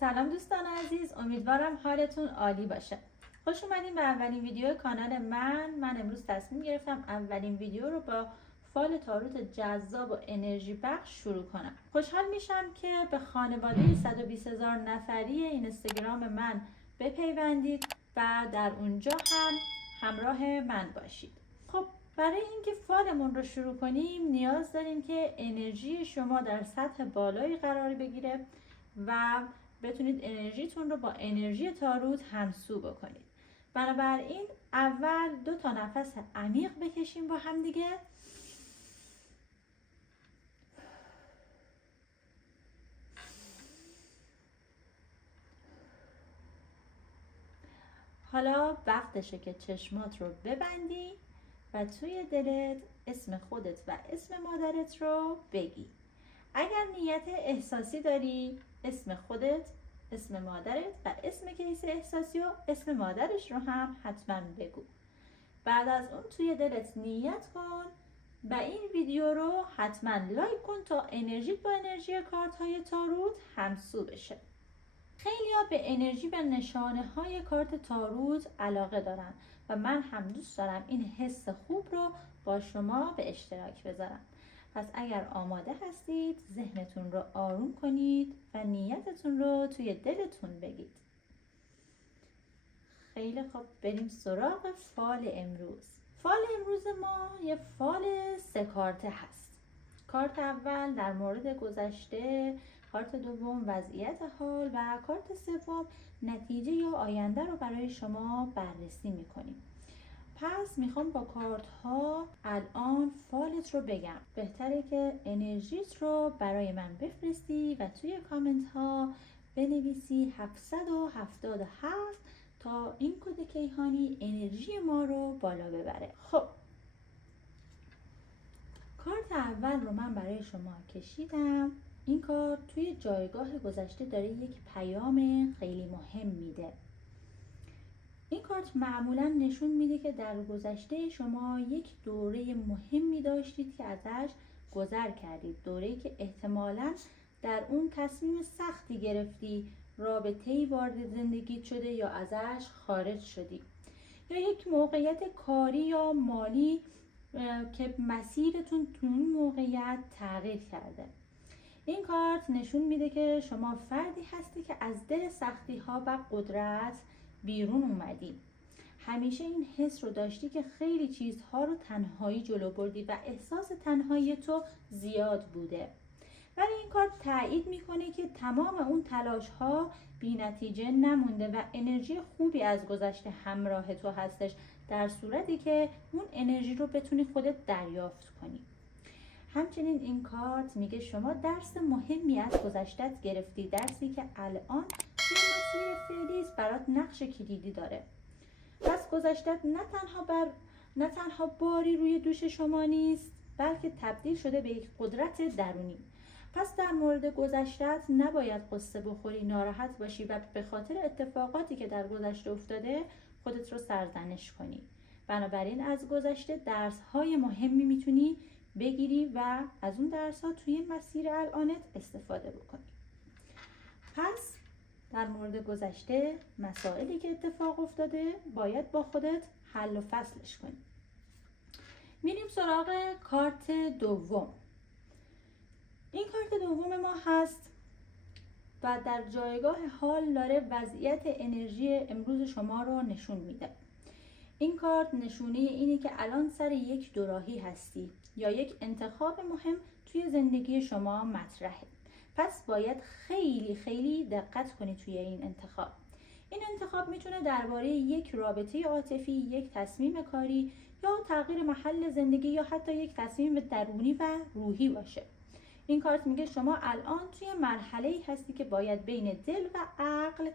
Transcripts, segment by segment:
سلام دوستان عزیز، امیدوارم حالتون عالی باشه. خوش اومدین به اولین ویدیو کانال من امروز تصمیم گرفتم اولین ویدیو رو با فال تاروت جذاب و انرژی بخش شروع کنم. خوشحال میشم که به خانواده 120,000 نفری اینستاگرام من بپیوندید و در اونجا هم همراه من باشید. خب برای اینکه فالمون رو شروع کنیم نیاز داریم که انرژی شما در سطح بالایی قرار بگیره و بتونید انرژیتون رو با انرژی تاروت همسو بکنید. بنابراین اول 2 نفس عمیق بکشیم با هم دیگه. حالا وقتشه که چشمات رو ببندی و توی دلت اسم خودت و اسم مادرت رو بگی. اگر نیت احساسی داری اسم خودت، اسم مادرت و اسم کیس احساسی و اسم مادرش رو هم حتما بگو. بعد از اون توی دلت نیت کن و این ویدیو رو حتما لایک کن تا انرژیت با انرژی کارت های تاروت همسو بشه. خیلی ها به انرژی و نشانه های کارت تاروت علاقه دارن و من هم دوست دارم این حس خوب رو با شما به اشتراک بذارم. پس اگر آماده هستید ذهنتون رو آروم کنید و نیتتون رو توی دلتون بگید. خیلی خوب، بریم سراغ فال امروز. فال امروز ما یه فال 3 کارته هست. کارت اول در مورد گذشته، کارت دوم وضعیت حال و کارت سوم نتیجه یا آینده رو برای شما بررسی میکنیم. پس میخوام با کارت ها الان فالت رو بگم. بهتره که انرژیت رو برای من بفرستی و توی کامنت ها بنویسی 777 تا این کد کیهانی انرژی ما رو بالا ببره. خب کارت اول رو من برای شما کشیدم. این کارت توی جایگاه گذشته داره یک پیام خیلی مهم میده. این کارت معمولا نشون میده که در گذشته شما یک دوره مهمی داشتید که ازش گذر کردید. دوره‌ای که احتمالاً در اون تصمیم سختی گرفتی، رابطه‌ای وارد زندگیت شده یا ازش خارج شدی، یا یک موقعیت کاری یا مالی که مسیرتون تو اون موقعیت تغییر کرده. این کارت نشون میده که شما فردی هستی که از دل سختی ها و قدرت بیرون اومدی. همیشه این حس رو داشتی که خیلی چیزها رو تنهایی جلو بردی و احساس تنهایی تو زیاد بوده. ولی این کارت تایید میکنه که تمام اون تلاش ها بی نتیجه نمونده و انرژی خوبی از گذشته همراه تو هستش، در صورتی که اون انرژی رو بتونی خودت دریافت کنی. همچنین این کارت میگه شما درس مهمی از گذشتت گرفتی، درسی که الان توی مسیر فعلی برات نقش کلیدی داره. پس گذشتت نه تنها باری روی دوش شما نیست، بلکه تبدیل شده به یک قدرت درونی. پس در مورد گذشتت نباید قصه بخوری، ناراحت باشی و به خاطر اتفاقاتی که در گذشته افتاده خودت رو سرزنش کنی. بنابراین از گذشته درس‌های مهمی میتونی بگیری و از اون درس‌ها توی مسیر الانت استفاده بکنی. پس در مورد گذشته مسائلی که اتفاق افتاده باید با خودت حل و فصلش کنی. میریم سراغ کارت دوم. این کارت دوم ما هست و در جایگاه حال داره وضعیت انرژی امروز شما رو نشون میده. این کارت نشونه اینه که الان سر یک دوراهی هستی یا یک انتخاب مهم توی زندگی شما مطرحه. پس باید خیلی خیلی دقت کنی توی این انتخاب. این انتخاب میتونه درباره یک رابطه عاطفی، یک تصمیم کاری یا تغییر محل زندگی یا حتی یک تصمیم درونی و روحی باشه. این کارت میگه شما الان توی مرحله‌ای هستی که باید بین دل و عقل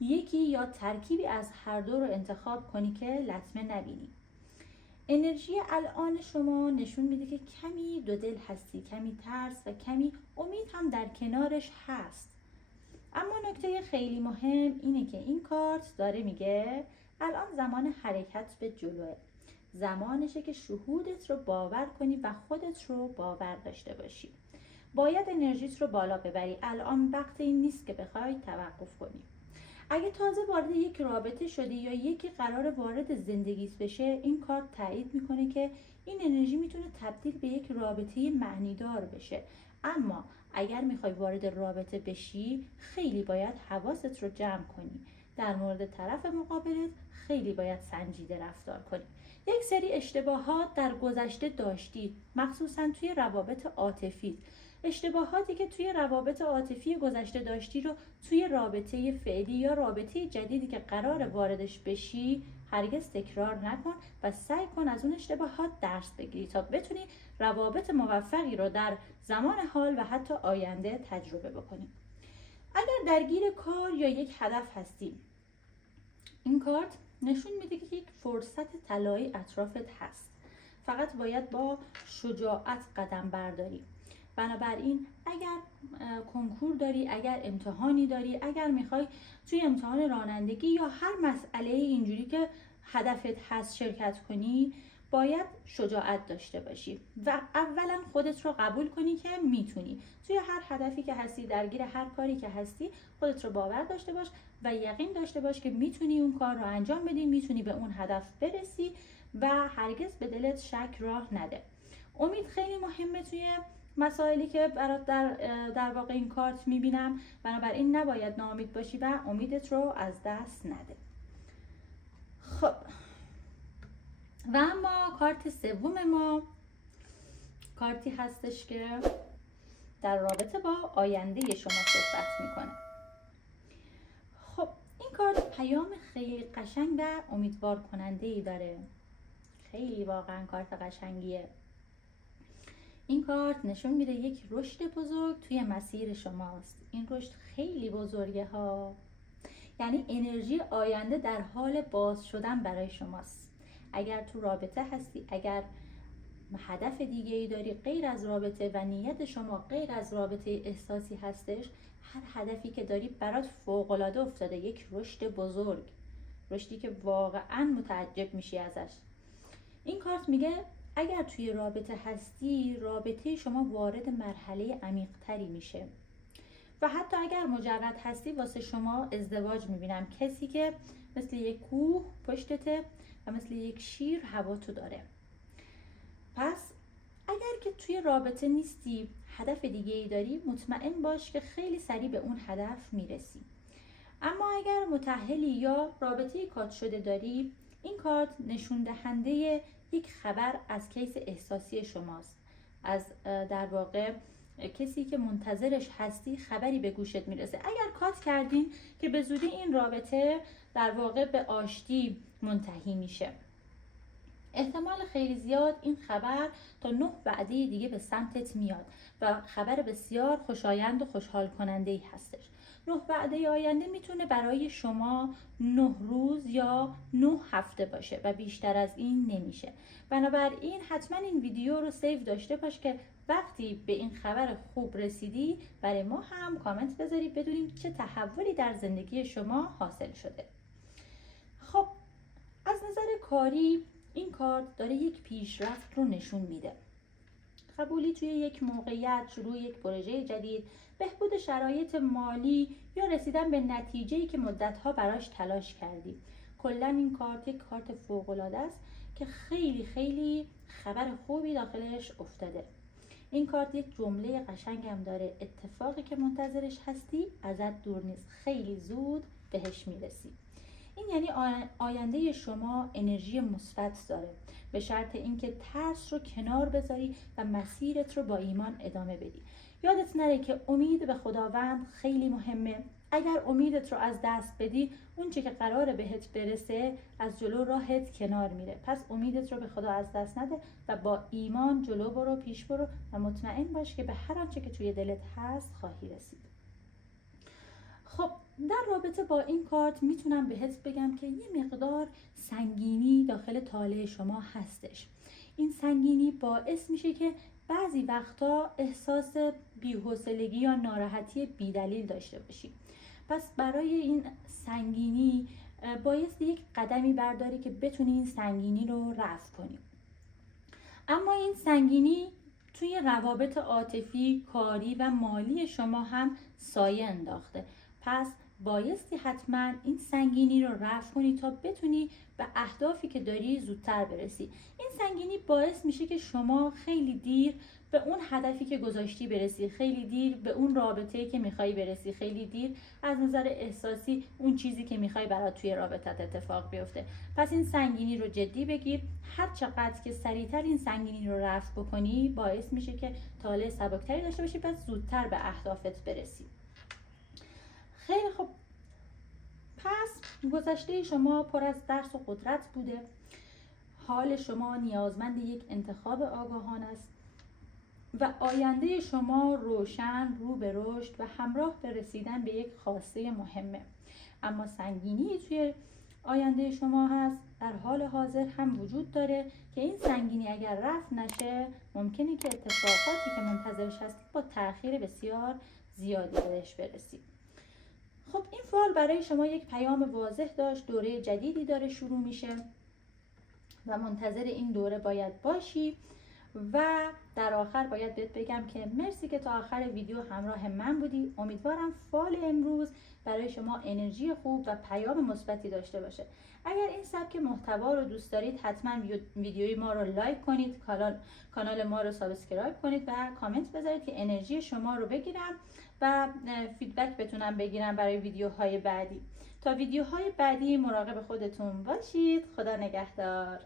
یکی یا ترکیبی از هر دو رو انتخاب کنی که لطمه نبینی. انرژی الان شما نشون میده که کمی دو دل هستی، کمی ترس و کمی امید هم در کنارش هست. اما نکته خیلی مهم اینه که این کارت داره میگه الان زمان حرکت به جلوه. زمانشه که شهودت رو باور کنی و خودت رو باور داشته باشی. باید انرژیت رو بالا ببری. الان وقت این نیست که بخوای توقف کنی. اگه تازه وارد یک رابطه شدی یا یکی قرار وارد زندگیت بشه، این کارت تایید میکنه که این انرژی میتونه تبدیل به یک رابطه معنیدار بشه. اما اگر میخوای وارد رابطه بشی، خیلی باید حواست رو جمع کنی. در مورد طرف مقابلت خیلی باید سنجیده رفتار کنی. یک سری اشتباهات در گذشته داشتی، مخصوصا توی روابط عاطفی. اشتباهاتی که توی روابط عاطفی گذشته داشتی رو توی رابطه فعلی یا رابطه جدیدی که قرار واردش بشی هرگز تکرار نکن و سعی کن از اون اشتباهات درس بگیری تا بتونی روابط موفقی رو در زمان حال و حتی آینده تجربه بکنی. اگر درگیر کار یا یک هدف هستی، این کارت نشون میده که یک فرصت طلایی اطرافت هست. فقط باید با شجاعت قدم برداری. بنابراین اگر کنکور داری، اگر امتحانی داری، اگر میخوای توی امتحان رانندگی یا هر مسئله اینجوری که هدفت هست شرکت کنی، باید شجاعت داشته باشی و اولا خودت رو قبول کنی که میتونی. توی هر هدفی که هستی، درگیر هر کاری که هستی، خودت رو باور داشته باش و یقین داشته باش که میتونی اون کار رو انجام بدی، میتونی به اون هدف برسی و هرگز به دلت شک راه نده. امید خیلی مهمه توی مسائلی که برات در واقع این کارت میبینم، بنابراین نباید ناامید باشی و امیدت رو از دست نده. خب و اما کارت سوم ما کارتی هستش که در رابطه با آینده شما صحبت میکنه. خب این کارت پیام خیلی قشنگ و امیدوار کننده ای داره. خیلی واقعا کارت قشنگیه. این کارت نشون میده یک رشد بزرگ توی مسیر شماست. این رشد خیلی بزرگه ها. یعنی انرژی آینده در حال باز شدن برای شماست. اگر تو رابطه هستی، اگر هدف دیگه ای داری غیر از رابطه و نیت شما غیر از رابطه احساسی هستش، هر هدفی که داری برات فوق‌العاده افتاده. یک رشد بزرگ، رشدی که واقعا متعجب میشی ازش. این کارت میگه اگر توی رابطه هستی، رابطه شما وارد مرحله عمیق‌تری میشه و حتی اگر مجرد هستی، واسه شما ازدواج میبینم. کسی که مثل یک کوه پشتته و مثل یک شیر هوا تو داره. پس اگر که توی رابطه نیستی، هدف دیگه ای داری، مطمئن باش که خیلی سریع به اون هدف میرسی. اما اگر متأهلی یا رابطه کات شده داری، این کارت نشون دهنده یک خبر از کیس احساسی شماست. از در واقع کسی که منتظرش هستی خبری به گوشت میرسه. اگر کات کردین که به زودی این رابطه در واقع به آشتی منتهی میشه. احتمال خیلی زیاد این خبر تا 9 وعده دیگه به سمتت میاد و خبر بسیار خوشایند و خوشحال کننده ای هستش. 9 وعده آینده میتونه برای شما 9 روز یا 9 هفته باشه و بیشتر از این نمیشه. بنابراین حتما این ویدیو رو سیو داشته باش که وقتی به این خبر خوب رسیدی برای ما هم کامنت بذاری بدونیم چه تحولی در زندگی شما حاصل شده. خب از نظر کاری این کارت داره یک پیشرفت رو نشون میده. قبولی توی یک موقعیت، شروع یک پروژه جدید، بهبود شرایط مالی یا رسیدن به نتیجه‌ای که مدت‌ها براش تلاش کردی. کلاً این کارت یک کارت فوق‌العاده است که خیلی خیلی خبر خوبی داخلش افتاده. این کارت یک جمله قشنگ هم داره: اتفاقی که منتظرش هستی ازت دور نیست، خیلی زود بهش میرسی. این یعنی آینده شما انرژی مثبت داره، به شرط اینکه ترس رو کنار بذاری و مسیرت رو با ایمان ادامه بدی. یادت نره که امید به خداوند خیلی مهمه. اگر امیدت رو از دست بدی، اون چه که قراره بهت برسه از جلو راهت کنار میره. پس امیدت رو به خدا از دست نده و با ایمان جلو برو، پیش برو و مطمئن باش که به هر آنچه که توی دلت هست خواهی رسید. خب در رابطه با این کارت میتونم بهت بگم که یه مقدار سنگینی داخل طالع شما هستش. این سنگینی باعث میشه که بعضی وقتا احساس بی‌حوصلگی یا ناراحتی بی‌دلیل داشته باشی. پس برای این سنگینی بایستی یک قدمی برداری که بتونی این سنگینی رو رفع کنی. اما این سنگینی توی روابط عاطفی، کاری و مالی شما هم سایه انداخته. پس بایستی حتما این سنگینی رو رفع کنی تا بتونی به اهدافی که داری زودتر برسی. این سنگینی باعث میشه که شما خیلی دیر به اون هدفی که گذاشتی برسی، خیلی دیر به اون رابطه‌ای که میخوای برسی، خیلی دیر از نظر احساسی اون چیزی که میخوای برات توی رابطت اتفاق بیفته. پس این سنگینی رو جدی بگیر. هر چقدر که سریعتر این سنگینی رو رفع بکنی باعث میشه که طالع سبکتری داشته باشی، پس زودتر به اهدافت برسی. خیلی خوب. پس گذشته شما پر از درس و قدرت بوده. حال شما نیازمند یک انتخاب آگاهانه است و آینده شما روشن، رو به رشد و همراه به رسیدن به یک خواسته مهمه. اما سنگینی توی آینده شما هست، در حال حاضر هم وجود داره که این سنگینی اگر رفع نشه ممکنه که اتفاقاتی که منتظرش هستید با تأخیر بسیار زیادی بهش برسید. خب این فعال برای شما یک پیام واضح داشت. دوره جدیدی داره شروع میشه و منتظر این دوره باید باشی. و در آخر باید بهت بگم که مرسی که تا آخر ویدیو همراه من بودی. امیدوارم فال امروز برای شما انرژی خوب و پیام مثبتی داشته باشه. اگر این سبک محتوا رو دوست دارید حتما ویدیوی ما رو لایک کنید، کانال ما رو سابسکرایب کنید و کامنت بذارید که انرژی شما رو بگیرم و فیدبک بتونم بگیرم برای ویدیوهای بعدی. تا ویدیوهای بعدی مراقب خودتون باشید. خدا نگهدار.